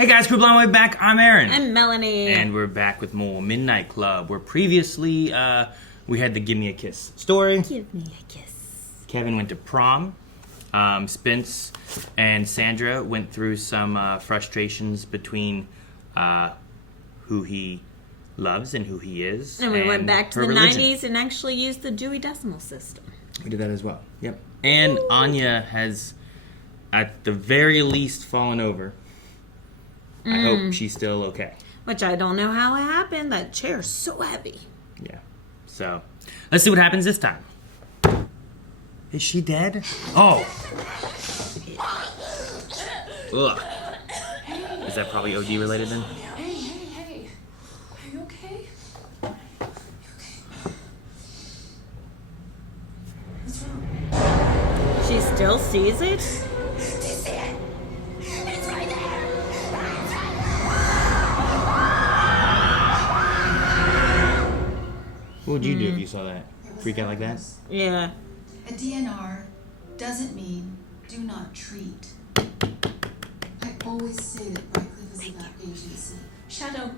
Hey guys, Crew Blind Way back. I'm Aaron. I'm Melanie. And we're back with more Midnight Club, where previously we had the Give Me a Kiss story. Give me a kiss. Kevin went to prom. Spence and Sandra went through some frustrations between who he loves and who he is. And we went back to the religion. 90s and actually used the Dewey Decimal System. We did that as well. Yep. And Anya has, at the very least, fallen over. I hope she's still okay. Which I don't know how it happened. That chair's so heavy. Yeah. So, let's see what happens this time. Is she dead? Oh. Ugh. Is that probably OD related then? Hey. Are you okay? What's wrong? She still sees it? What would you do if you saw that? Freak out like that? Yeah. A DNR doesn't mean do not treat. I always say that Wycliffe is about agency. Shadow,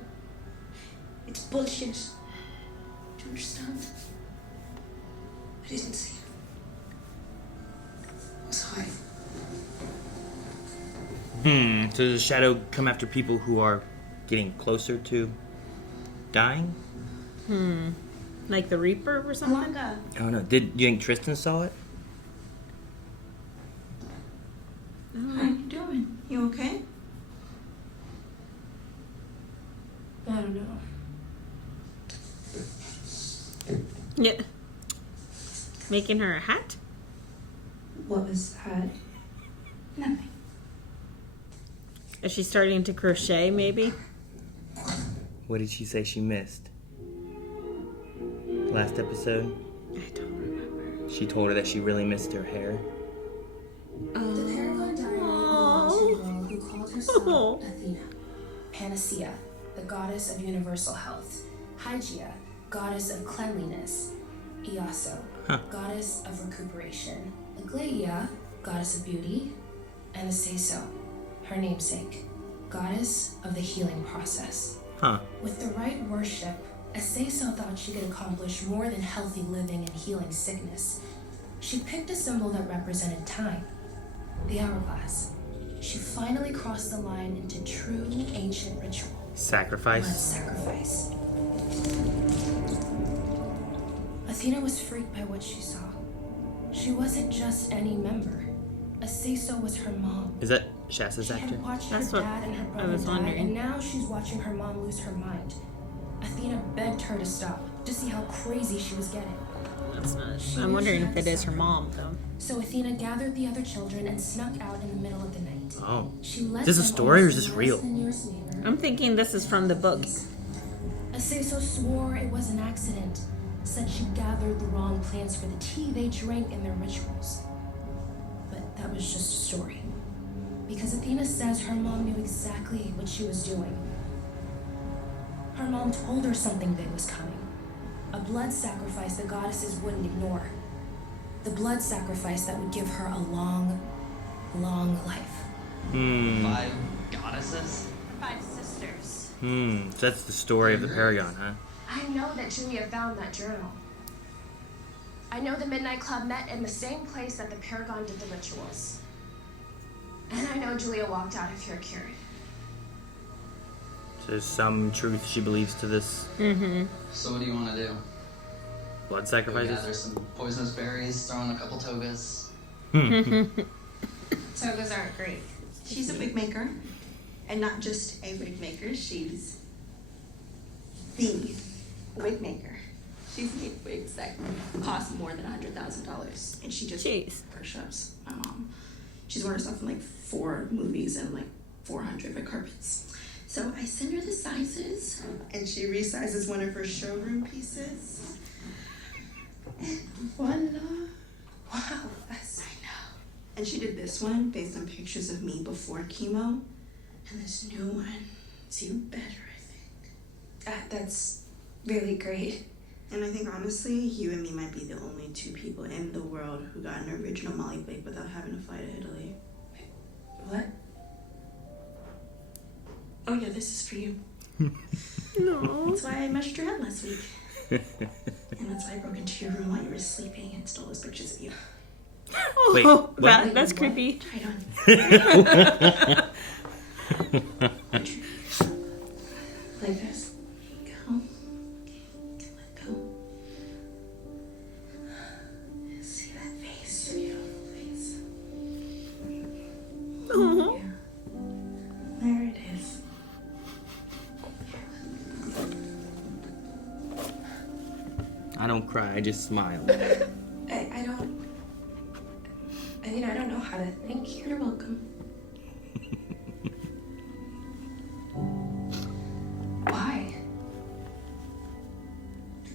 it's bullshit. Do you understand? I didn't see it. I was hiding. So does Shadow come after people who are getting closer to dying? Like the Reaper or something? Blanca. I don't know. Do you think Tristan saw it? How you doing? You okay? I don't know. Yeah. Making her a hat? What was that? Nothing. Is she starting to crochet, maybe? What did she say she missed? Last episode? I don't remember. She told her that she really missed her hair. The Paragon diary belongs to a girl who called herself Athena. Panacea, the goddess of universal health. Hygeia, goddess of cleanliness. Iaso, goddess of recuperation. Aglaia, goddess of beauty. And Aseso, her namesake, goddess of the healing process. With the right worship, Aseso thought she could accomplish more than healthy living and healing sickness. She picked a symbol that represented time, the hourglass. She finally crossed the line into true ancient ritual. Blood Sacrifice? sacrifice. Athena was freaked by what she saw. She wasn't just any member. Aseso was her mom. Is that Shasta's She actor? had watched That's her what dad and her I brother was die, wondering. and now she's watching her mom lose her mind. Athena begged her to stop, to see how crazy she was getting. That's not. She I'm knew wondering she if had it to is her suffer. mom, though. So Athena gathered the other children and snuck out in the middle of the night. Oh. She led Is this a them story or almost is this to real? the nearest neighbor. I'm thinking this is from the book. Aseso swore it was an accident, said she gathered the wrong plants for the tea they drank in their rituals. But that was just a story. Because Athena says her mom knew exactly what she was doing. Her mom told her something big was coming. A blood sacrifice the goddesses wouldn't ignore. The blood sacrifice that would give her a long, long life. 5 goddesses? 5 sisters. So that's the story of the Paragon, huh? I know that Julia found that journal. I know the Midnight Club met in the same place that the Paragon did the rituals. And I know Julia walked out of here cured. So there's some truth she believes to this So what do you want to do? blood Go sacrifices? gather some poisonous berries, throw in a couple togas. Togas aren't great. She's a wig maker. And not just a wig maker, she's the wig maker. She's made wigs that cost more than $100,000. And she just Jeez. worships my mom. She's worn herself in like 4 movies and like 400 red carpets. So I send her the sizes, and she resizes one of her showroom pieces. And voila. Wow, yes, I know. And she did this one based on pictures of me before chemo. And this new one is even better, I think. That's really great. And I think honestly, you and me might be the only 2 people in the world who got an original Molly wig without having to fly to Italy. What? Oh yeah, this is for you. No. That's why I measured your head last week. And that's why I broke into your room while you were sleeping and stole those pictures of you. Wait, Oh, what? that's What? creepy. Try it on. Like this. There you go. Okay, let go. See that face? Beautiful face. Oh. Yeah. There it is. I don't cry, I just smile. I don't know how to thank you. You're welcome. Why?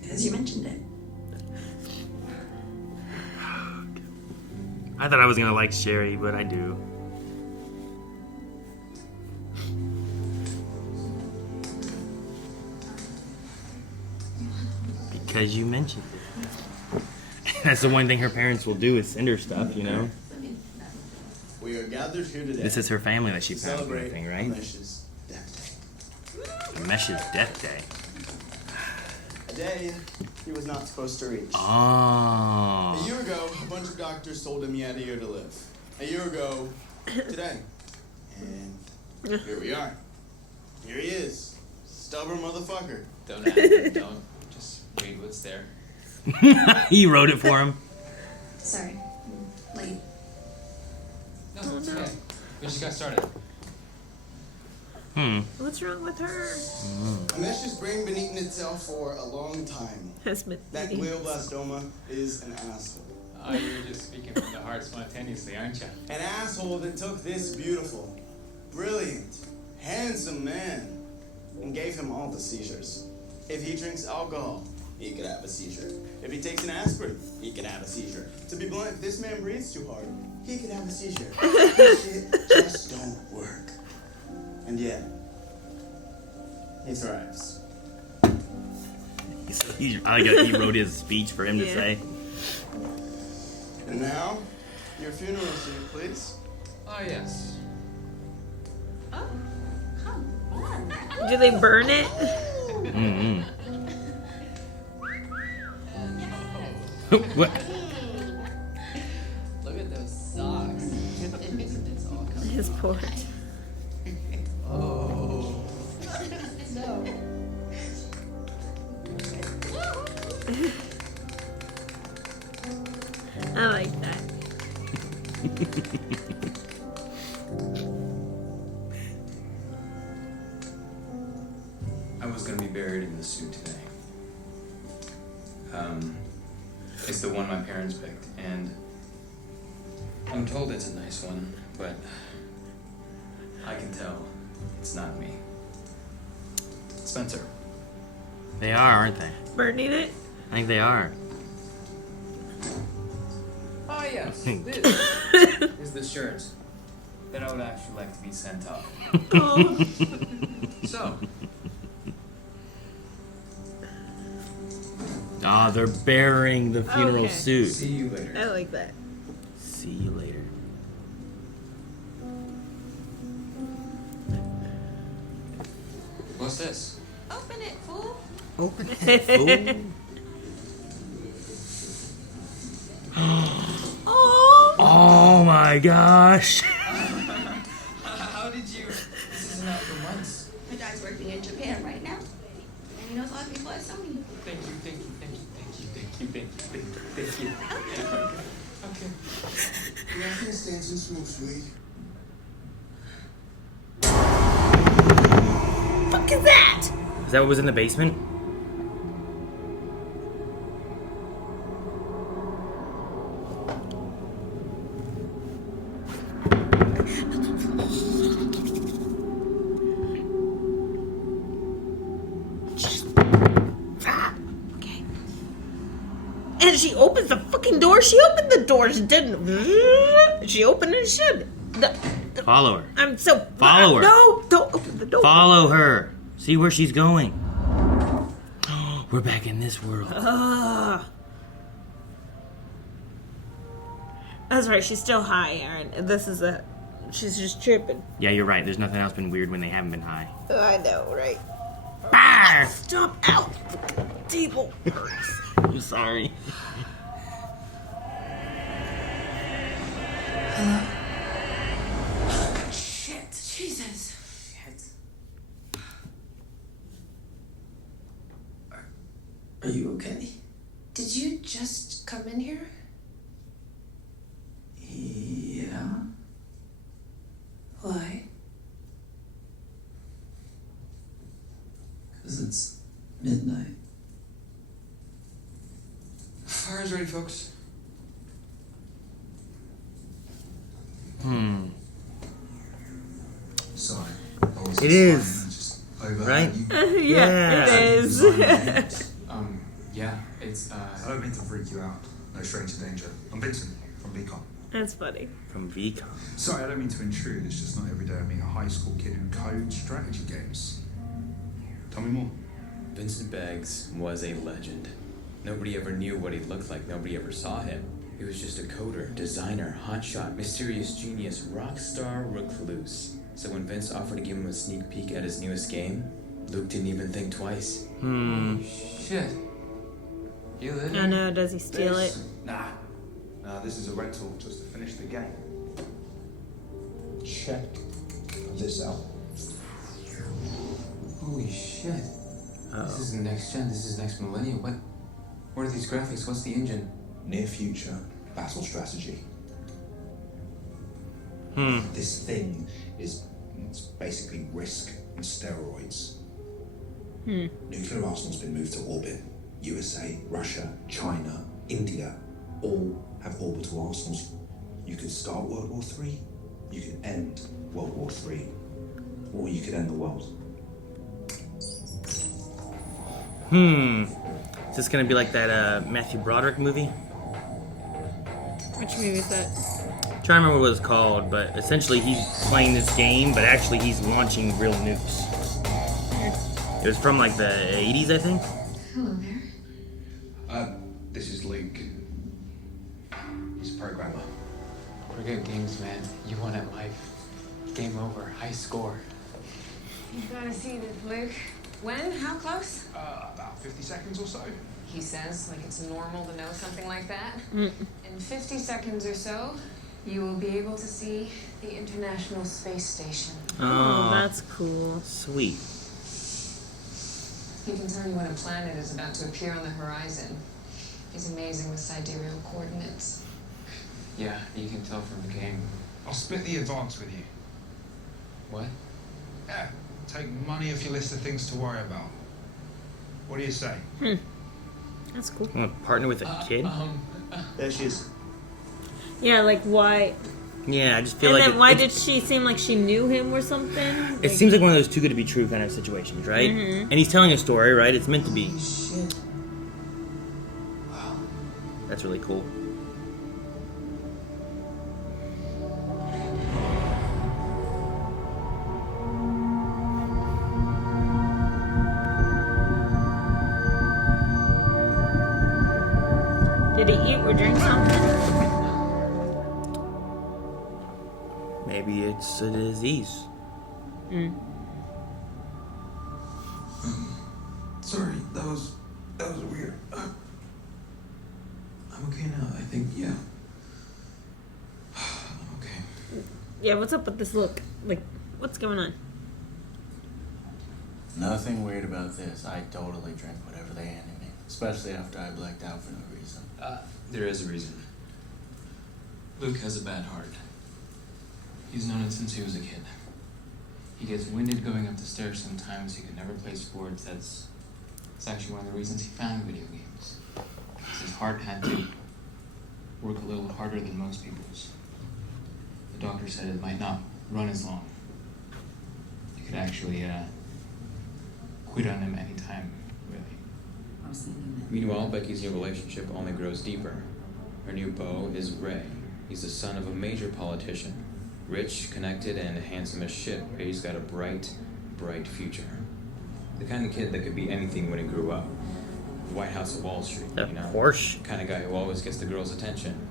Because you mentioned it. I thought I was gonna like Sherry, but I do. Because you mentioned it. That's the one thing her parents will do is send her stuff, you know? We are gathered here today. This is her family that she to found celebrate everything, right? Mesh's death Mesh's death day. day. A day he was not supposed to reach. Oh. A year ago, a bunch of doctors told him he had a year to live. A year ago, today. And here we are. Here he is. Stubborn motherfucker. Don't ask him, don't. Just read what's there. He wrote it for him. Sorry. Late. No, it's okay. We just got started. What's wrong with her? Mesh's brain been eating itself for a long time. Has been That eating. glioblastoma is an asshole. Oh, you're just speaking from the heart spontaneously, aren't you? An asshole that took this beautiful, brilliant, handsome man and gave him all the seizures. If he drinks alcohol, he could have a seizure. If he takes an aspirin, he could have a seizure. To be blunt, if this man breathes too hard, he could have a seizure. This shit just don't work. And yet, he thrives. I like he wrote his speech for him to Yeah. say. And now, your funeral suit, please. Oh, yes. Oh, come on. Do they burn it? Mm-hmm. What? Look at those socks. It's all coming. His port. Oh. No. I like that. I was gonna be buried in this suit today. It's the one my parents picked, and I'm told it's a nice one, but I can tell it's not me. Spencer. They are, aren't they? Burning it? I think they are. Oh yes, this is the shirt that I would actually like to be sent off. Oh. So, Ah, they're burying the funeral Okay. suit. see you later. I like that. See you later. What's this? Open it, fool. Open it. Oh. Oh my gosh. How did you? This isn't out for months. My dad's working in Japan right now. And he knows a lot of people at Sony. Thank you, thank you, thank you, thank you, thank you, thank you, thank you. Okay. You're not gonna stand too smooth, sweet. Fuck is that? Is that what was in the basement? Okay. And she opens the fucking door. She opened the door. She didn't. She opened it. She should. Follow her. I'm so. Follow her. No, don't open the door. Follow her. See where she's going. We're back in this world. That's right. She's still high, Aaron. This is a She's just tripping. Yeah, you're right. There's nothing else been weird when they haven't been high. I know, right? Bah! Stop out! Table hurts. I'm sorry. Shit. Jesus. Shit. Are you okay? Did you just come in here? Yeah. Why? Because it's midnight. Fire's ready, folks. Sorry. It is. Right? Yeah, it is. Yeah, it's, I don't mean to freak you out. No stranger danger. I'm Vincent from Beacon. That's funny. From VCon. Sorry, I don't mean to intrude. It's just not every day I meet a high school kid who codes strategy games. Tell me more. Vincent Beggs was a legend. Nobody ever knew what he looked like. Nobody ever saw him. He was just a coder, designer, hotshot, mysterious genius, rock star, recluse. So when Vince offered to give him a sneak peek at his newest game, Luke didn't even think twice. Shit. You live I know, does he steal it? Nah. Nah, this is a rental just to finish the game. Check this out. Holy shit. This isn't next gen, this is next millennium. What are these graphics? What's the engine? Near future battle strategy. This thing is it's basically Risk and steroids. Nuclear arsenal's been moved to orbit. USA, Russia, China, India, all have orbital arsenals. You could start World War III, you could end World War III, or you could end the world. Is this gonna be like that Matthew Broderick movie? Which movie is that? I'm trying to remember what it's called, but essentially he's playing this game, but actually he's launching real nukes. It was from like the 80s, I think. Hello there. This is Luke. He's a programmer. Forget games, man. You won at life. Game over. High score. You've got to see this, Luke. When? How close? About 50 seconds or so. He says, like it's normal to know something like that. In 50 seconds or so, you will be able to see the International Space Station. Oh, that's cool. Sweet. He can tell you when a planet is about to appear on the horizon. He's amazing with sidereal coordinates. Yeah, you can tell from the game. I'll split the advance with you. What? Yeah, take money off your list of things to worry about. What do you say? That's cool. You want to partner with a kid? There she is. Yeah, like why? Yeah, I just feel And like then why did she seem like she knew him or something? it seems like one of those too good to be true kind of situations, right? And he's telling a story, right? It's meant to be. Shit. Wow. That's really cool. Did he eat or drink something? Maybe it's a disease. Sorry, that was weird. I'm okay now. I think, yeah. I'm okay. Yeah, what's up with this look? Like, what's going on? Nothing weird about this. I totally drank whatever they handed me, especially after I blacked out for no reason. There is a reason. Luke has a bad heart. He's known it since he was a kid. He gets winded going up the stairs sometimes. He could never play sports. That's actually one of the reasons he found video games. His heart had to work a little harder than most people's. The doctor said it might not run as long. It could actually quit on him anytime, really. Meanwhile, Becky's new relationship only grows deeper. Her new beau is Ray. He's the son of a major politician. Rich, connected, and handsome as shit. Ray's got a bright, bright future. The kind of kid that could be anything when he grew up. White House of Wall Street, Of course. Kind of guy who always gets the girl's attention.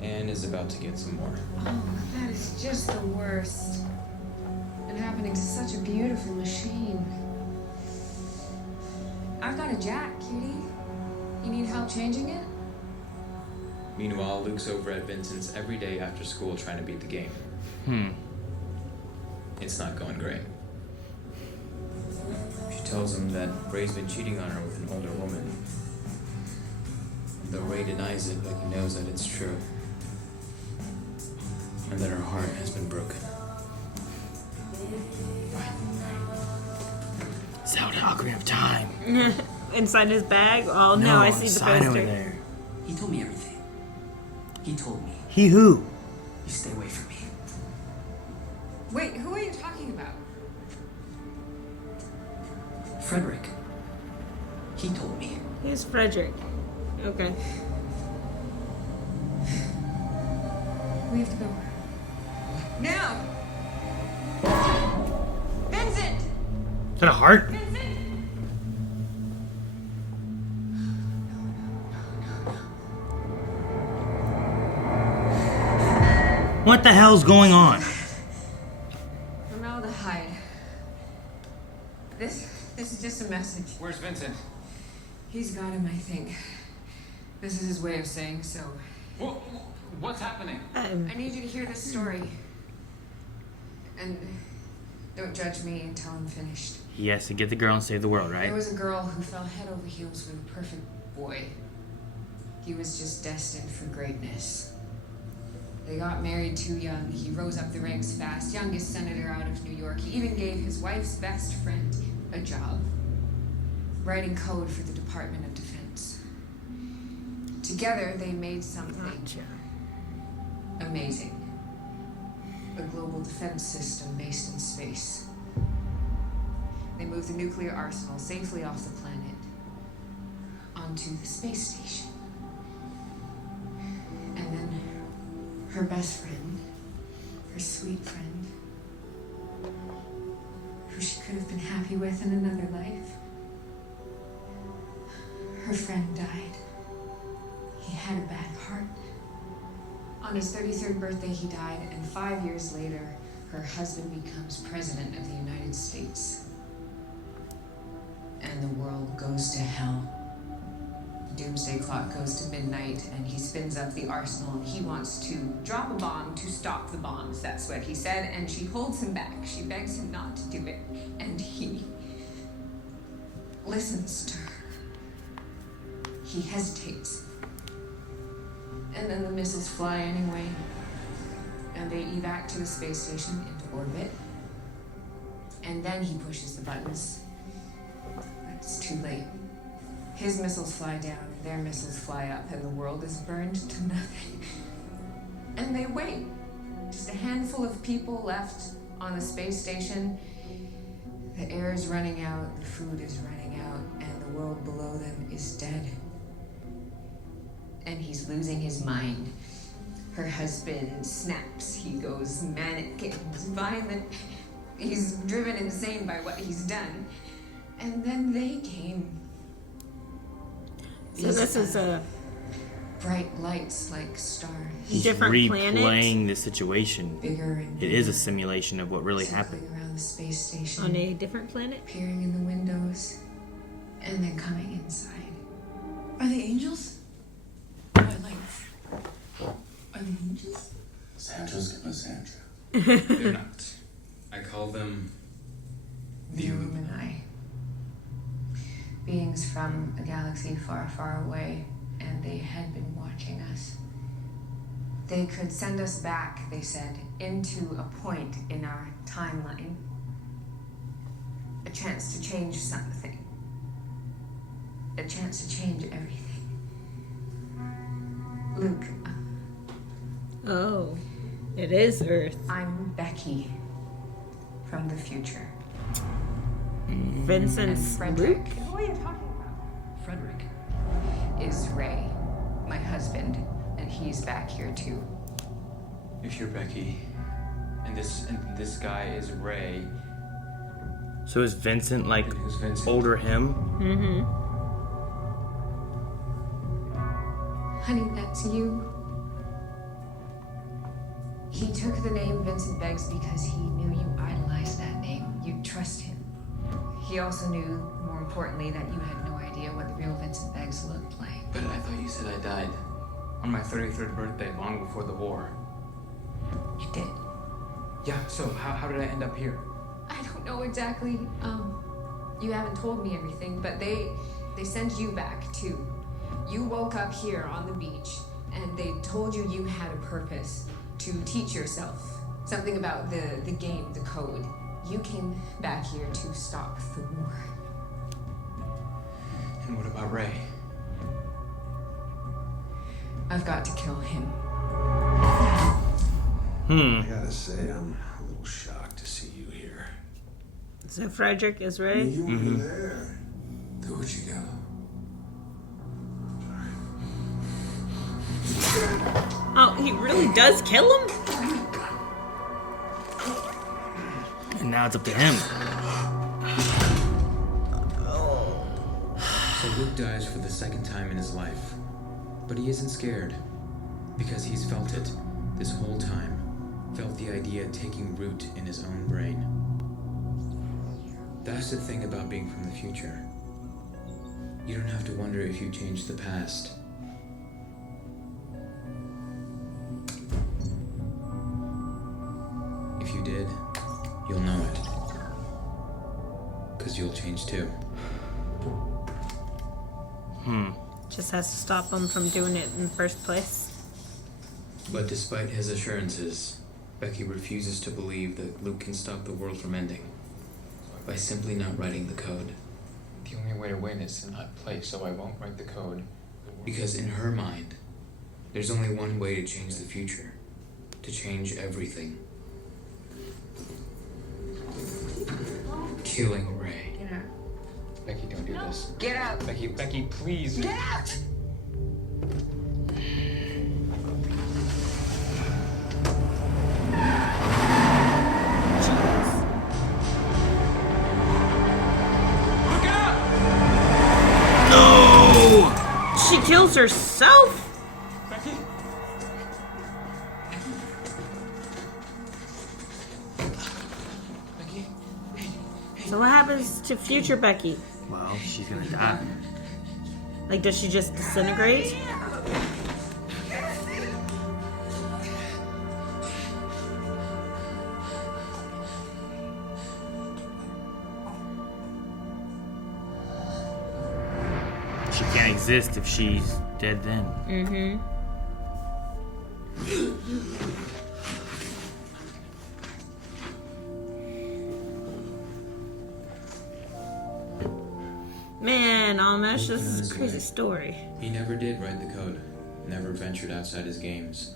Anne is about to get some more. Oh, that is just the worst. And happening to such a beautiful machine. I've got a jack, cutie. You need help changing it? Meanwhile, Luke's over at Vincent's every day after school trying to beat the game. It's not going great. She tells him that Ray's been cheating on her with an older woman. Though Ray denies it, but he knows that it's true. And that her heart has been broken. Zelda Ocarina of Time. Inside his bag? Oh no, I see the sign over poster. there. He told me everything. He told me. He who? You stay away from me. Wait, who are you talking about? Frederick. He told me. Here's Frederick. Okay. We have to go. Now! Vincent! Is that a heart? What the hell's going on? Formaldehyde. This is just a message. Where's Vincent? He's got him, I think. This is his way of saying so. What's happening? I need you to hear this story. And don't judge me until I'm finished. He has to get the girl and save the world, right? There was a girl who fell head over heels for the perfect boy. He was just destined for greatness. They got married too young. He rose up the ranks fast, youngest senator out of New York. He even gave his wife's best friend a job, writing code for the Department of Defense. Together, they made something amazing. A global defense system based in space. They moved the nuclear arsenal safely off the planet onto the space station. And then her best friend, her sweet friend, who she could have been happy with in another life, her friend died. He had a bad heart. On his 33rd birthday, he died, and 5 years later, her husband becomes president of the United States. And the world goes to hell. The doomsday clock goes to midnight, and he spins up the arsenal, and he wants to drop a bomb to stop the bombs. That's what he said, and she holds him back. She begs him not to do it, and he listens to her. He hesitates. And then the missiles fly anyway, and they evac to the space station into orbit. And then he pushes the buttons. But it's too late. His missiles fly down, and their missiles fly up, and the world is burned to nothing. And they wait. Just a handful of people left on the space station. The air is running out, the food is running out, and the world below them is dead. And he's losing his mind. Her husband snaps. He goes manic and violent. He's driven insane by what he's done. And then they came. So this is a bright lights like stars. He's different replaying the situation. Bigger and It is a simulation of what really circling happened. around the space station. on a different planet. Appearing in the windows. And then coming inside. Are they angels? Are they angels? Sandra's gonna Sandra. They're not. I call them The Illuminati. Beings from a galaxy far, far away, and they had been watching us. They could send us back, they said, into a point in our timeline. A chance to change something. A chance to change everything. Luke, Oh, it is Earth. I'm Becky from the future. Vincent's Frederick. Luke? Who are you talking about? Frederick. Is Ray, my husband, and he's back here too. If you're Becky, and this guy is Ray. So is Vincent like And who's Vincent? older him? Mm-hmm. Honey, that's you. He took the name Vincent Beggs because he knew you idolized that name. You'd trust him. He also knew, more importantly, that you had no idea what the real Vincent Beggs looked like. But I thought you said I died on my 33rd birthday, long before the war. You did. Yeah, so how did I end up here? I don't know exactly. You haven't told me everything, but they sent you back too. You woke up here on the beach, and they told you had a purpose to teach yourself something about the game, the code. You came back here to stop the war. And what about Ray? I've got to kill him. I gotta say, I'm a little shocked to see you here. So Frederick is Ray? You were there. Do what you gotta. Oh, he really does kill him? And now it's up to him. So Luke dies for the second time in his life. But he isn't scared. Because he's felt it this whole time. Felt the idea taking root in his own brain. That's the thing about being from the future. You don't have to wonder if you changed the past. If you did, you'll know it. 'Cause you'll change too. Just has to stop him from doing it in the first place. But despite his assurances, Becky refuses to believe that Luke can stop the world from ending by simply not writing the code. The only way to win is to not play, so I won't write the code. Because in her mind, there's only one way to change the future. To change everything. Killing Ray. Get out. Becky, don't do this. Get out. Becky, please. Get out! No! She kills herself? Becky? So what happens to future Becky? Well, she's gonna die. Like, does she just disintegrate? She can't exist if she's dead then. Mm-hmm. Man, Amish, this is a crazy story. He never did write the code. Never ventured outside his games.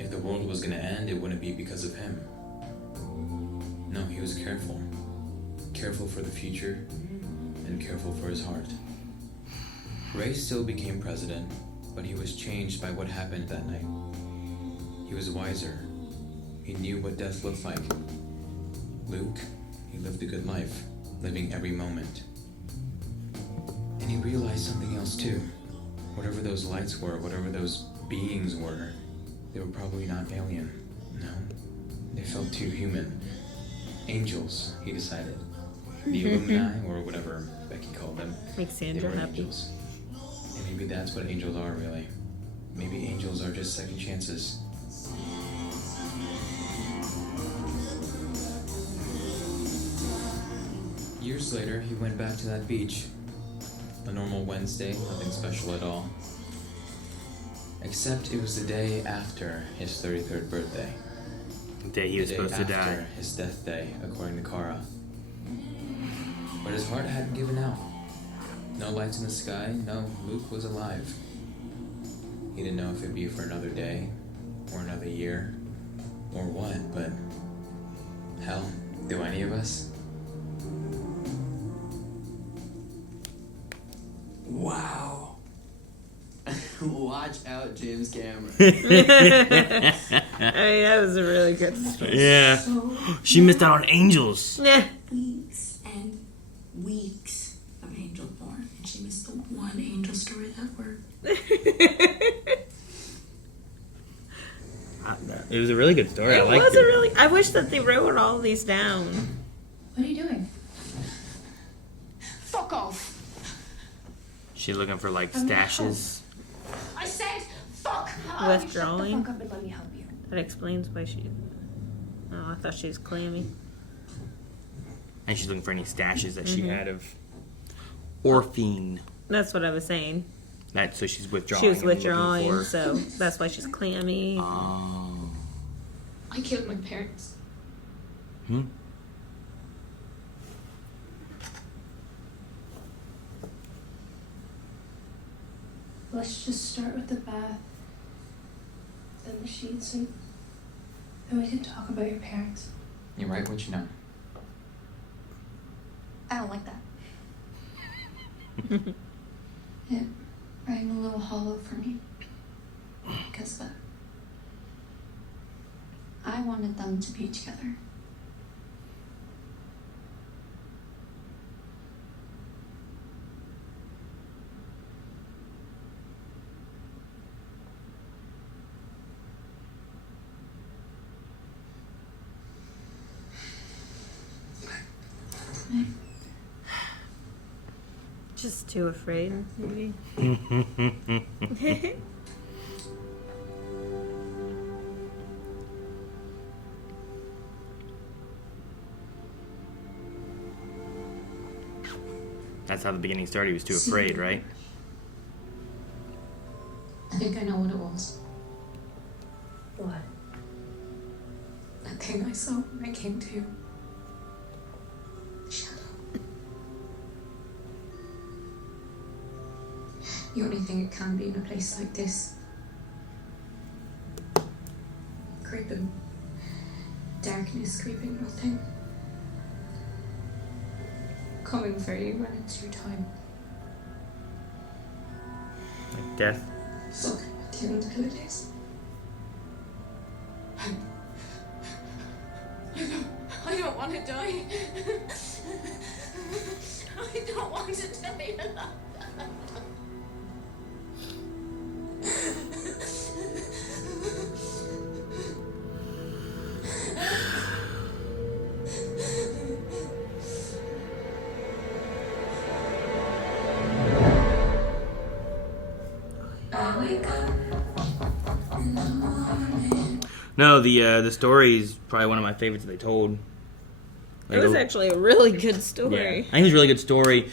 If the world was gonna end, it wouldn't be because of him. No, he was careful. Careful for the future, and careful for his heart. Ray still became president, but he was changed by what happened that night. He was wiser. He knew what death looked like. Luke, he lived a good life, living every moment. And he realized something else too. Whatever those lights were, whatever those beings were, they were probably not alien. No, they felt too human. Angels, he decided. The Illuminati, or whatever Becky called them. Makes They Sandra were happy. angels. And maybe that's what angels are, really. Maybe angels are just second chances. Years later, he went back to that beach. A normal Wednesday, nothing special at all. Except it was the day after his 33rd birthday. The day he was supposed to die. After his death day, according to Kara. But his heart hadn't given out. No lights in the sky, no, Luke was alive. He didn't know if it'd be for another day, or another year, or what, but hell, do any of us? Wow. Watch out, James Cameron. I mean, that was a really good story. Yeah. She missed out on angels. Yeah. Weeks and weeks of angel porn, and she missed the one angel story that worked. It was a really good story. I It liked was it. a really. I wish that they wrote all these down. What are you doing? Fuck off. She looking for like I'm not stashes. I said fuck. Withdrawing. Shut the fuck up and let me help you. That explains why she. Oh, I thought she was clammy. And she's looking for any stashes that Mm-hmm. she had of orphine. That's what I was saying. So she's withdrawing. She was and looking withdrawing, for- so that's why she's clammy. Oh. I killed my parents. Hmm? Let's just start with the bath, then the sheets, and then we can talk about your parents. You write what you know. I don't like that. It rang a little hollow for me because I wanted them to be together. Just too afraid, maybe. That's how the beginning started. He was too afraid, right? I think I know what it was. What? That thing I saw when I came to. The shadow. The only thing it can be in a place like this. Creeping. Darkness creeping, nothing. Coming for you when it's your time. Like death. Fucking with you until it is. I don't want to die. I don't want to die. I wake up in the morning. No, the story is probably one of my favorites that they told. It was actually a really good story. Yeah. I think it was a really good story,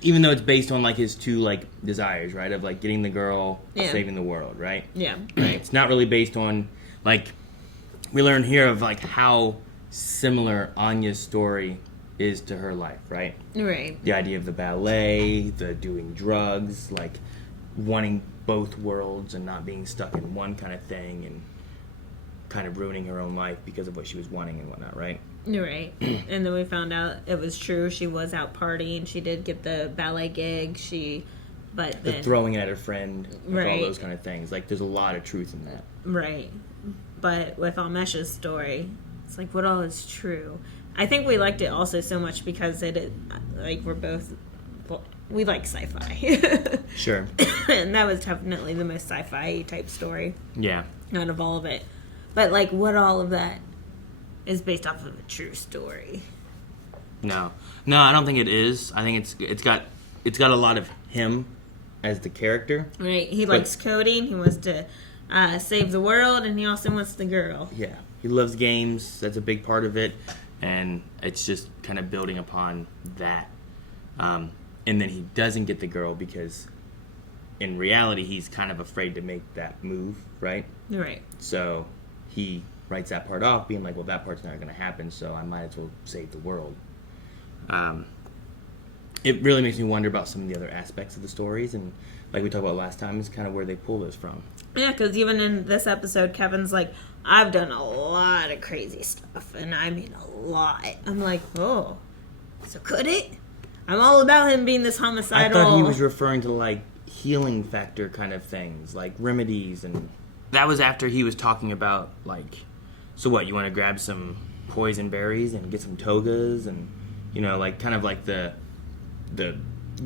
even though it's based on like his two like desires, right? Of like getting the girl, Yeah. saving the world, right? Yeah. Right. It's not really based on like we learn here of like how similar Anya's story is to her life, right? Right. The idea of the ballet, the doing drugs, like wanting both worlds and not being stuck in one kind of thing, and kind of ruining her own life because of what she was wanting and whatnot, right? You're right. And then we found out it was true. She was out partying. She did get the ballet gig. But The then, throwing at her friend, like all Right. those kind of things. Like there's a lot of truth in that. right. But with Amesh's story, it's like, what all is true? I think we liked it also so much because like, we're both, we like sci-fi. Sure. And that was definitely the most sci-fi type story Yeah. out of all of it. But, like, what all of that is based off of a true story. No, I don't think it is. I think it's got a lot of him as the character. Right. He But- likes coding. He wants to save the world, and he also wants the girl. Yeah, he loves games. That's a big part of it, and it's just kind of building upon that. And then he doesn't get the girl because, in reality, he's kind of afraid to make that move, right? Right. So he writes that part off, being like, "Well, that part's not going to happen, so I might as well save the world." It really makes me wonder about some of the other aspects of the stories, and like we talked about last time, is kind of where they pull this from. Yeah, because even in this episode, Kevin's like, I've done a lot of crazy stuff, and I mean a lot. I'm like, oh, so could it? I'm all about him being this homicidal. I thought he was referring to like healing factor kind of things, like remedies, and that was after he was talking about like, so what? You want to grab some poison berries and get some togas, and like kind of like the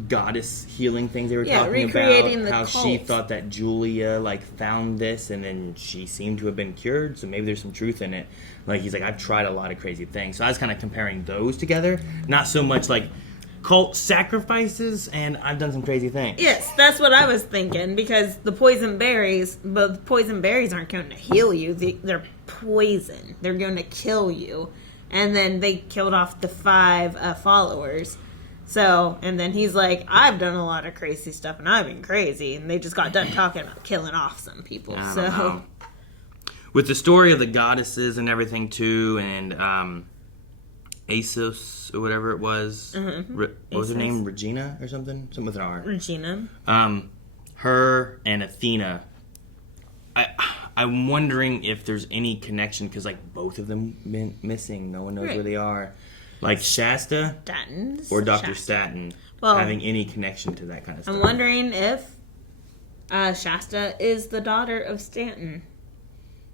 goddess healing things they were talking recreating about. the How cult. she thought that Julia like found this, and then she seemed to have been cured. So maybe there's some truth in it. Like he's like, I've tried a lot of crazy things. So I was kind of comparing those together, not so much like cult sacrifices and I've done some crazy things. Yes, that's what I was thinking, because the poison berries aren't going to heal you. They're poison. They're going to kill you. And then they killed off the 5 followers. So, and then he's like, I've done a lot of crazy stuff and I've been crazy. And they just got done talking about killing off some people. I don't know. With the story of the goddesses and everything too, and Asos or whatever it was. Mm-hmm. What was her name? Regina or something? Something with an R. Regina. Her and Athena. I'm wondering if there's any connection, because like both of them been missing. No one knows where they are. Like Shasta Statins. or Dr. Staten having any connection to that kind of stuff. I'm wondering if Shasta is the daughter of Stanton.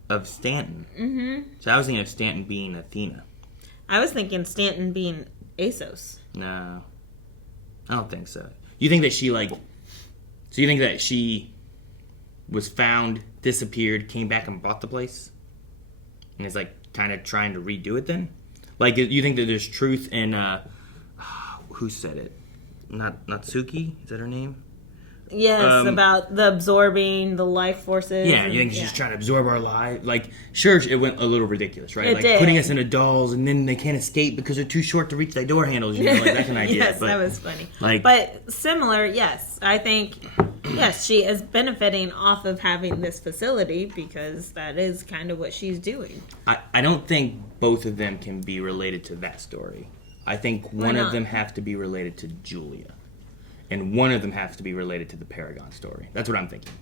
Of Stanton? Mm-hmm. So I was thinking of Stanton being Athena. I was thinking Stanton being Asos. No. I don't think so. You think that she like... So you think that she was found, disappeared, came back and bought the place? And is like kind of trying to redo it then? Like, you think that there's truth in, who said it? Not Natsuki? Is that her name? Yes, about the absorbing the life forces. Yeah, you think she's just trying to absorb our life? Like, sure, it went a little ridiculous, right? It like, did. Putting us into dolls, and then they can't escape because they're too short to reach their door handles, you know, like that kind of idea. Yes, but, that was funny. Like, but similar, yes. I think, yes, she is benefiting off of having this facility, because that is kind of what she's doing. I don't think both of them can be related to that story. I think one of them have to be related to Julia. And one of them has to be related to the Paragon story. That's what I'm thinking.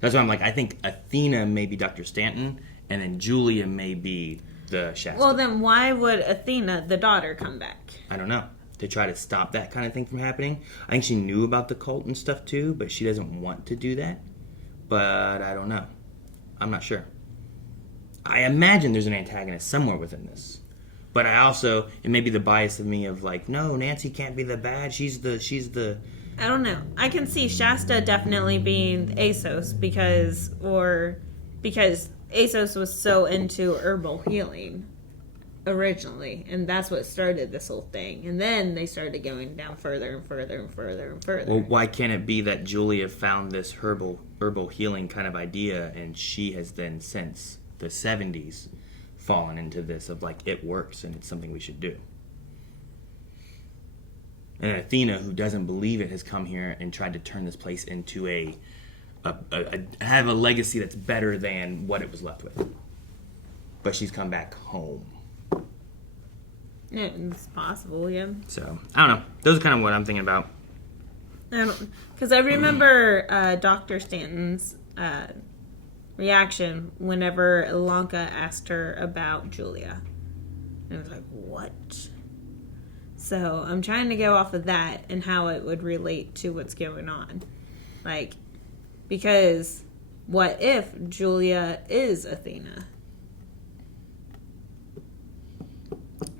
That's why I'm like, I think Athena may be Dr. Stanton, and then Julia may be the Shasta. Well, then why would Athena, the daughter, come back? I don't know. To try to stop that kind of thing from happening. I think she knew about the cult and stuff too, but she doesn't want to do that. But I don't know. I'm not sure. I imagine there's an antagonist somewhere within this. But I also, it may be the bias of me of like, no, Nancy can't be the bad. She's the... I don't know. I can see Shasta definitely being Asos because Asos was so into herbal healing originally, and that's what started this whole thing. And then they started going down further and further and further and further. Well, why can't it be that Julia found this herbal healing kind of idea, and she has then since the 70s fallen into this of like, it works and it's something we should do. And Athena, who doesn't believe it, has come here and tried to turn this place into have a legacy that's better than what it was left with. But she's come back home. Yeah, it's possible, yeah. So, I don't know. Those are kind of what I'm thinking about. Because I remember Dr. Stanton's reaction whenever Ilanka asked her about Julia. And I was like, what? So I'm trying to go off of that and how it would relate to what's going on. Like, because what if Julia is Athena?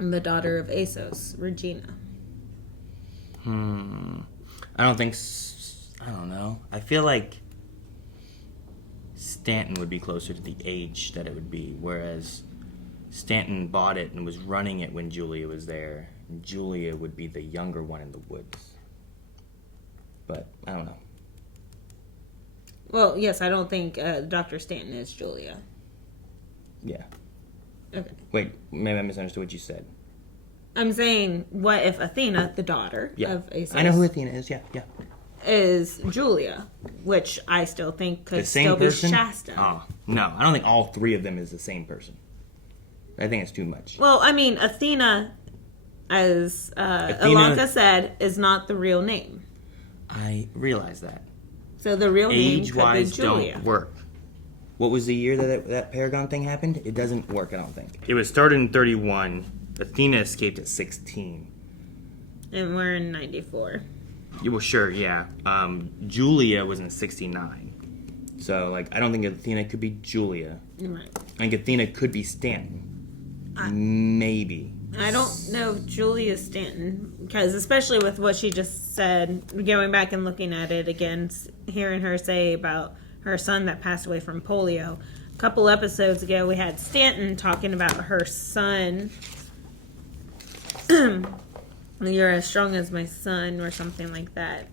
And the daughter of Asos, Regina. I don't know. I feel like Stanton would be closer to the age that it would be, whereas Stanton bought it and was running it when Julia was there. And Julia would be the younger one in the woods. But, I don't know. Well, yes, I don't think Dr. Stanton is Julia. Yeah. Okay. Wait, maybe I misunderstood what you said. I'm saying, what if Athena, the daughter of Asos... I know who Athena is, yeah. ...is Julia, which I still think could the same still person? be Shasta. Oh, no, I don't think all three of them is the same person. I think it's too much. Well, I mean, Athena, as Ilanka said, is not the real name. I realize that. So the real name could be Age-wise Julia. don't work. What was the year that Paragon thing happened? It doesn't work, I don't think. It was started in 31. Athena escaped at 16. And we're in 94. Well, sure, yeah. Julia was in 69. So, like, I don't think Athena could be Julia. Right. I think Athena could be Stanton. Maybe. I don't know if Julia Stanton, because especially with what she just said, going back and looking at it again, hearing her say about her son that passed away from polio. A couple episodes ago, we had Stanton talking about her son. You're as strong as my son, or something like that,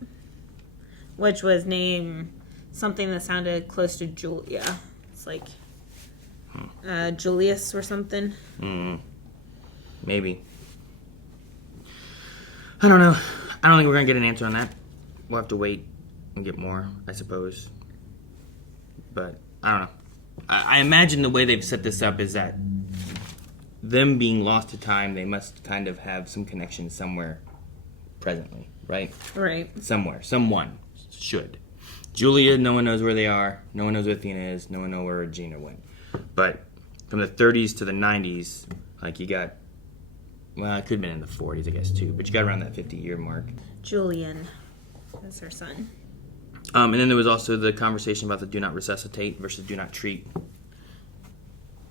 which was named something that sounded close to Julia. It's like Julius or something. Maybe. I don't know. I don't think we're gonna get an answer on that. We'll have to wait and get more, I suppose. But I don't know. I imagine the way they've set this up is that them being lost to time, they must kind of have some connection somewhere presently, right? Right. Somewhere. Someone should. Julia, no one knows where they are. No one knows where Athena is. No one knows where Regina went. But from the 30s to the 90s, like you got, well, it could have been in the 40s, I guess, too. But you got around that 50-year mark. Julian is her son. And then there was also the conversation about the do not resuscitate versus do not treat.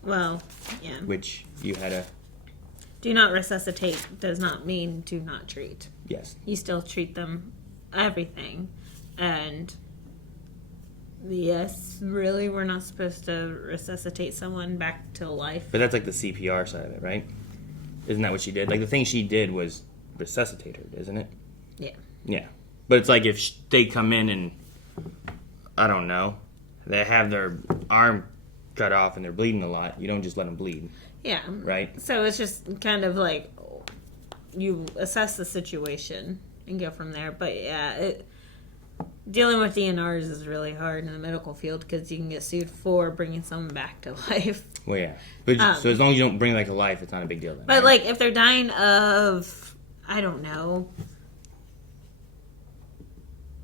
Well, yeah. Which you had a... Do not resuscitate does not mean do not treat. Yes. You still treat them everything. And yes, really, we're not supposed to resuscitate someone back to life. But that's like the CPR side of it, right? Isn't that what she did? Like the thing she did was resuscitate her, isn't it? Yeah. Yeah. But it's like if they come in and, I don't know, they have their arm cut off and they're bleeding a lot, you don't just let them bleed. Yeah. Right? So it's just kind of like you assess the situation and go from there. But yeah, dealing with DNRs is really hard in the medical field because you can get sued for bringing someone back to life. Well, yeah. But so as long as you don't bring like a life, it's not a big deal then. But right? like if they're dying of, I don't know,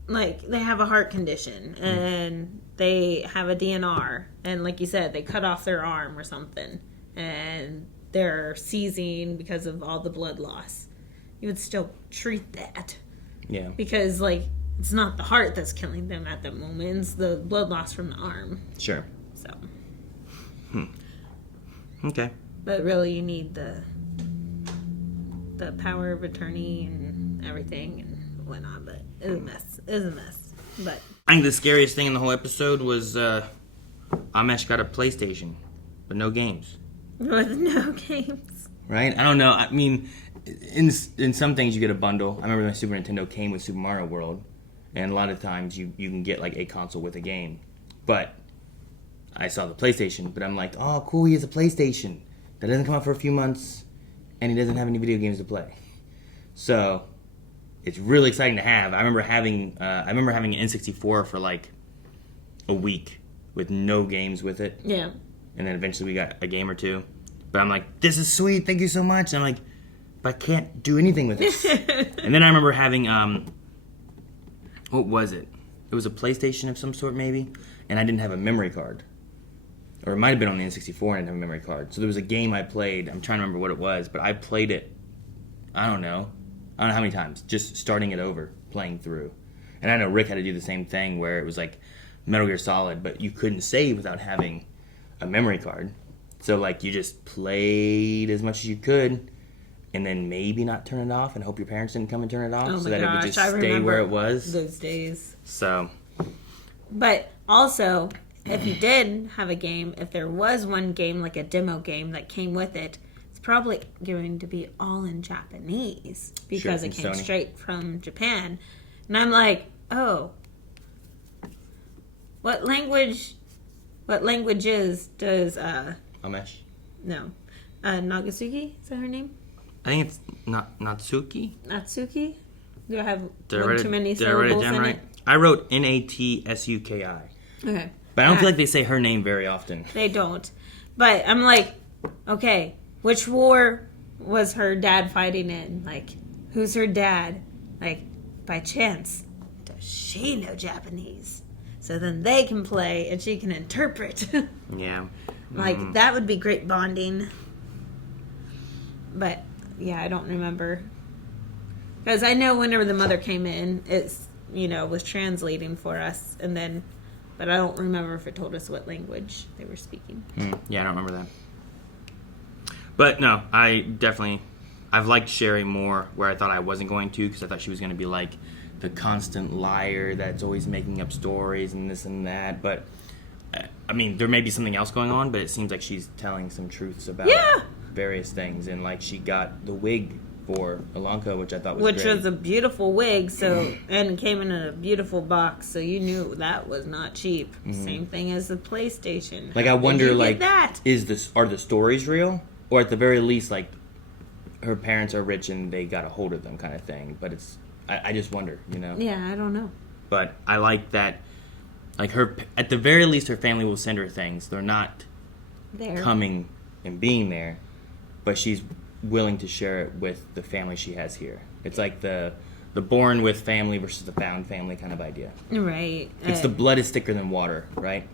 like they have a heart condition and they have a DNR and like you said, they cut off their arm or something and they're seizing because of all the blood loss. You would still treat that. Yeah. Because like it's not the heart that's killing them at the moment, it's the blood loss from the arm. Sure. So. Okay. But really you need the power of attorney and everything and whatnot, but it was a mess. It was a mess. But I think the scariest thing in the whole episode was Amesh got a PlayStation, but no games. with no games. Right? I don't know. I mean, in some things you get a bundle. I remember my Super Nintendo came with Super Mario World, and a lot of times you can get like a console with a game. But I saw the PlayStation, but I'm like, oh, cool, he has a PlayStation. That doesn't come out for a few months, and he doesn't have any video games to play. So it's really exciting to have. I remember having an N64 for like a week with no games with it. Yeah. And then eventually we got a game or two. But I'm like, this is sweet, thank you so much. And I'm like, but I can't do anything with this. And then I remember having, what was it? It was a PlayStation of some sort maybe, and I didn't have a memory card. Or it might have been on the N64 and I didn't have a memory card. So there was a game I played, I'm trying to remember what it was, but I played it, I don't know how many times, just starting it over, playing through. And I know Rick had to do the same thing where it was like Metal Gear Solid, but you couldn't save without having a memory card. So like you just played as much as you could and then maybe not turn it off and hope your parents didn't come and turn it off so that it would just stay where it was. Those days. So. But also, if you did have a game, if there was one game, like a demo game that came with it, it's probably going to be all in Japanese because it came straight from Japan. And I'm like, oh, what languages does Amesh? No. Nagatsuki? Is that her name? I think it's Natsuki. Natsuki? Do I have too Did many syllables I write it down in right? it? I wrote Natsuki. Okay. But I don't feel like they say her name very often. They don't. But I'm like, okay, which war was her dad fighting in? Like, who's her dad? Like, by chance, does she know Japanese? So then they can play and she can interpret. Yeah. Like, that would be great bonding. But, yeah, I don't remember. Because I know whenever the mother came in, it's, was translating for us. And then, but I don't remember if it told us what language they were speaking. Yeah, I don't remember that. But, no, I definitely I've liked Sherry more where I thought I wasn't going to, because I thought she was going to be like the constant liar that's always making up stories and this and that. But I mean, there may be something else going on, but it seems like she's telling some truths about various things. And like she got the wig for Ilanka, which I thought was great. Was a beautiful wig, and came in a beautiful box, so you knew that was not cheap. Same thing as the PlayStation. Like I wonder, like, that? are the stories real, or at the very least, like her parents are rich and they got a hold of them, kind of thing. But I just wonder, you know. Yeah, I don't know. But I like that. Like her, at the very least, her family will send her things. They're not coming and being there, but she's willing to share it with the family she has here. It's like the born with family versus the found family kind of idea. Right. It's the blood is thicker than water, right?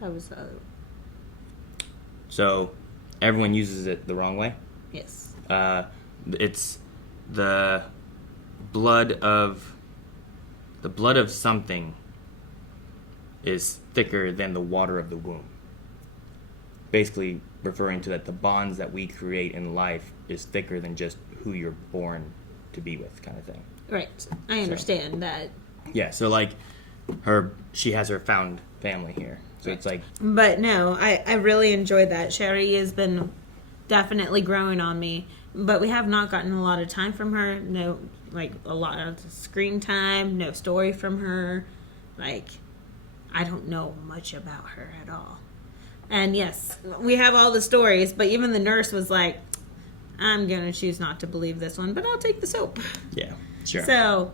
That was So everyone uses it the wrong way? Yes. It's the blood of something is thicker than the water of the womb. Basically referring to that the bonds that we create in life is thicker than just who you're born to be with, kind of thing. Right. I understand that. Yeah, so like she has her found family here. So it's like... But no, I really enjoyed that. Sherry has been definitely growing on me. But we have not gotten a lot of time from her. No, like, a lot of screen time. No story from her. Like, I don't know much about her at all. And yes, we have all the stories. But even the nurse was like, I'm going to choose not to believe this one. But I'll take the soap. Yeah, sure. So,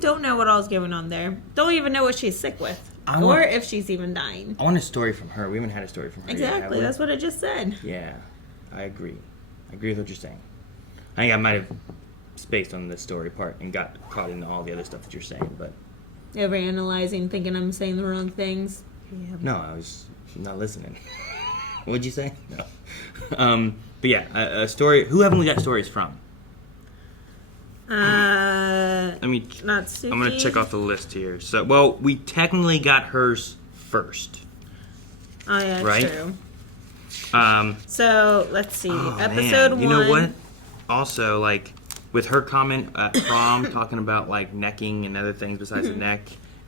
don't know what all's going on there. Don't even know what she's sick with. Or if she's even dying. I want a story from her. We haven't had a story from her Exactly. yet, That's what I just said. Yeah, I agree. I agree with what you're saying. I think I might have spaced on the story part and got caught into all the other stuff that you're saying, but... Overanalyzing, thinking I'm saying the wrong things. Yeah. No, I was not listening. What'd you say? No. But yeah, a story... Who haven't we got stories from? Not Suki. I'm going to check off the list here. So, well, we technically got hers first. Oh, yeah, right? True. So, let's see. Episode 1. You know what? Also, like, with her comment at prom, talking about, like, necking and other things besides the neck,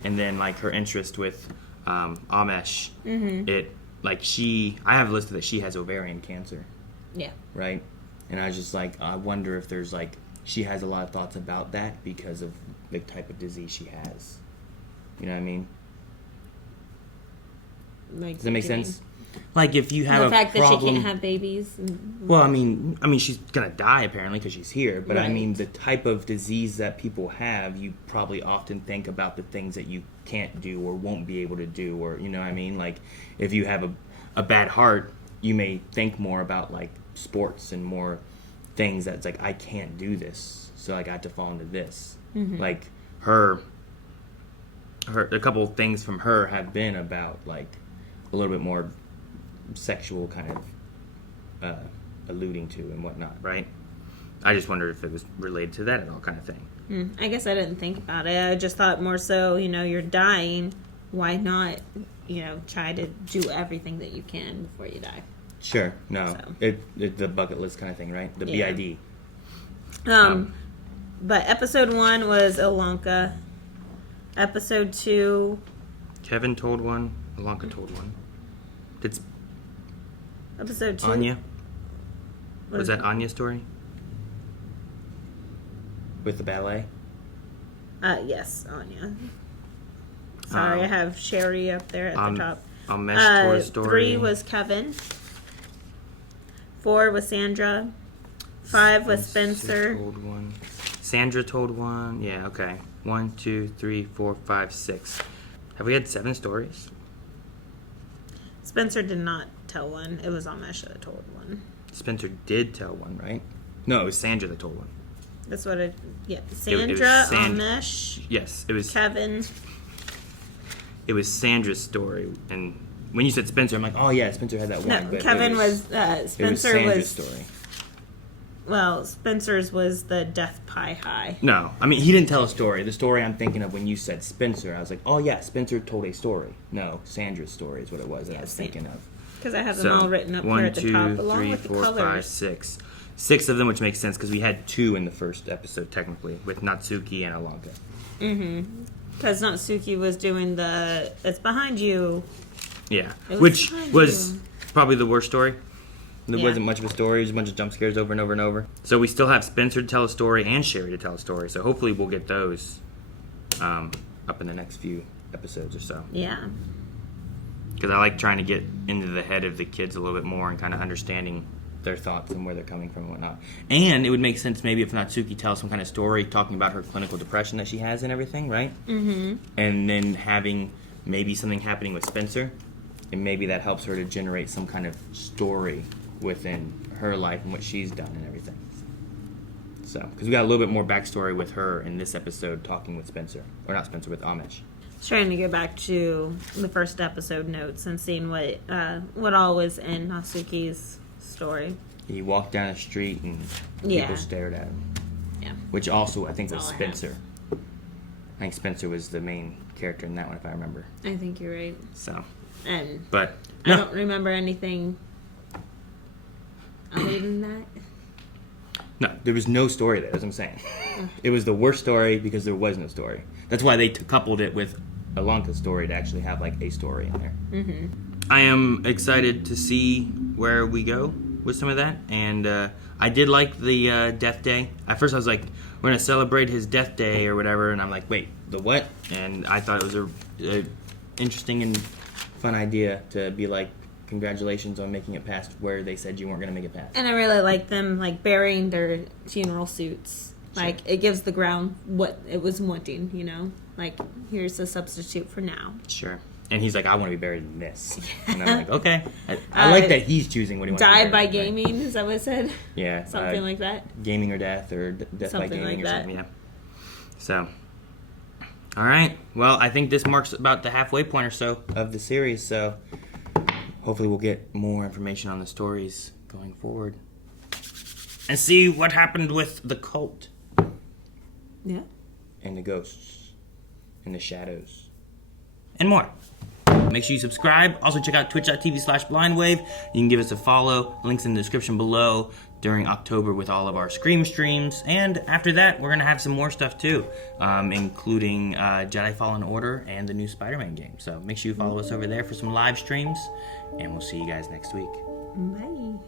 and then, like, her interest with Amesh, I have listed that she has ovarian cancer. Yeah. Right? And I was just like, I wonder if there's, like, she has a lot of thoughts about that because of the type of disease she has. You know what I mean? Like, does that make sense? Like if you have the a fact problem, that she can't have babies. Well, I mean, she's gonna die apparently because she's here. But right. I mean, the type of disease that people have, you probably often think about the things that you can't do or won't be able to do, or you know what I mean. Like if you have a bad heart, you may think more about like sports and more things that's like I can't do this, so like I have to fall into this. Like her a couple of things from her have been about like a little bit more sexual kind of alluding to and whatnot, right? I just wondered if it was related to that at all, kind of thing. I guess I didn't think about it. I just thought more so, you're dying. Why not, try to do everything that you can before you die? Sure. No. So. It the bucket list kind of thing, right? The BID. But episode 1 was Ilanka. Episode 2... Kevin told one. Ilanka told one. Episode 2? Anya? Was that Anya's story? With the ballet? Yes, Anya. Sorry, I have Sherry up there at the top. Amesh story. 3 was Kevin. 4 was Sandra. 5 was Spencer. Told one. Sandra told one. Yeah, okay. 1, 2, 3, 4, 5, 6. Have we had 7 stories? Spencer did not tell one. It was Amesh that told one. Spencer did tell one, right? No, it was Sandra that told one. That's what it... Yeah. Sandra, Amesh. Yes, it was... Kevin. It was Sandra's story. And when you said Spencer, I'm like, oh yeah, Spencer had that one. No, but Kevin was... Spencer it was Sandra's was... story. Well, Spencer's was the death pie high. No, I mean, he didn't tell a story. The story I'm thinking of when you said Spencer, I was like, oh yeah, Spencer told a story. No, Sandra's story is what it was that I was thinking of. Because I have them all written up here at the top, along with the colors. 1, 2, 3, 4, 5, 6. 6 of them, which makes sense because we had 2 in the first episode, technically, with Natsuki and Alanka. Mm-hmm. Because Natsuki was doing the "It's behind you." Yeah, which was probably the worst story. There wasn't much of a story. It was a bunch of jump scares over and over and over. So we still have Spencer to tell a story and Sherry to tell a story. So hopefully we'll get those up in the next few episodes or so. Yeah. Because I like trying to get into the head of the kids a little bit more and kind of understanding their thoughts and where they're coming from and whatnot. And it would make sense maybe if Natsuki tells some kind of story talking about her clinical depression that she has and everything, right? Mm-hmm. And then having maybe something happening with Spencer, and maybe that helps her to generate some kind of story within her life and what she's done and everything. So, because we got a little bit more backstory with her in this episode talking with Spencer. Or not Spencer, with Amish. I was trying to go back to the first episode notes and seeing what all was in Natsuki's story. He walked down the street and people stared at him. Yeah. Which also, I think, was Spencer. I think Spencer was the main character in that one, if I remember. I think you're right. So. But I don't remember anything other than that. No, there was no story there, that's what I'm saying. It was the worst story because there was no story. That's why they coupled it with Alanka's story to actually have like a story in there. Mm-hmm. I am excited to see where we go with some of that. And I did like the Death Day. At first I was like, we're going to celebrate his Death Day or whatever. And I'm like, wait, the what? And I thought it was a interesting and fun idea to be like, congratulations on making it past where they said you weren't going to make it past. And I really like them like burying their funeral suits. Like it gives the ground what it was wanting, you know? Like here's a substitute for now. Sure. And he's like, I want to be buried in this. And I'm like, okay. I like that he's choosing what he wants to be died buried by gaming, is that what it said? Yeah. Something like that. Gaming or death or death something by gaming like or that. something, yeah. So, all right. Well, I think this marks about the halfway point or so of the series. So, hopefully we'll get more information on the stories going forward. And see what happened with the cult. Yeah. And the ghosts. And the shadows. And more. Make sure you subscribe. Also check out twitch.tv/blindwave. You can give us a follow. Links in the description below during October with all of our Scream streams. And after that, we're going to have some more stuff too, including Jedi Fallen Order and the new Spider-Man game. So make sure you follow us over there for some live streams. And we'll see you guys next week. Bye.